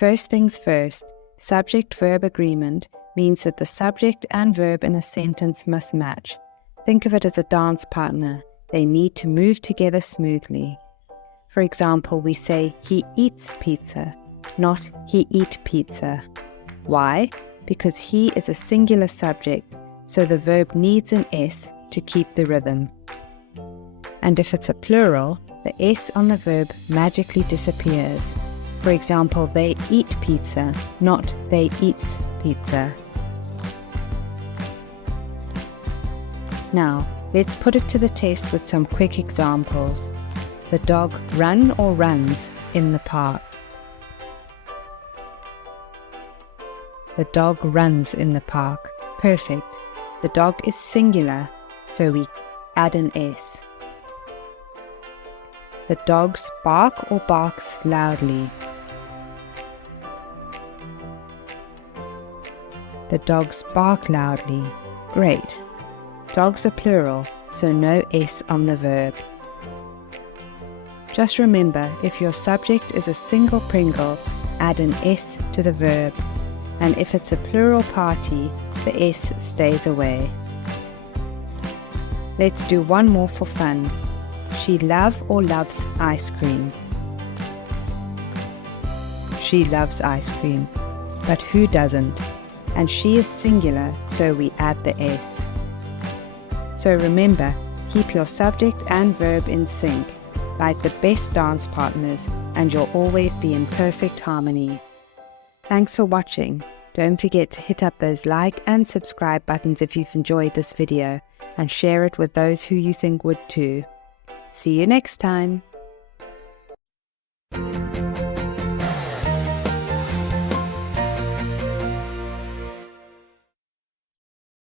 First things first, subject-verb agreement means that the subject and verb in a sentence must match. Think of it as a dance partner. They need to move together smoothly. For example, we say, he eats pizza, not he eat pizza. Why? Because he is a singular subject, so the verb needs an S to keep the rhythm. And if it's a plural, the S on the verb magically disappears. For example, they eat pizza, not they eats pizza. Now, let's put it to the test with some quick examples. The dog run or runs in the park. The dog runs in the park. Perfect. The dog is singular, so we add an S. The dogs bark or barks loudly. The dogs bark loudly. Great. Dogs are plural, so no S on the verb. Just remember, if your subject is a single Pringle, add an S to the verb, and if it's a plural party, the S stays away. Let's do one more for fun. She loves or loves ice cream. She loves ice cream, but who doesn't? And she is singular, so we add the S. So remember, keep your subject and verb in sync, like the best dance partners, and you'll always be in perfect harmony. Thanks for watching. Don't forget to hit up those like and subscribe buttons if you've enjoyed this video, and share it with those who you think would too. See you next time.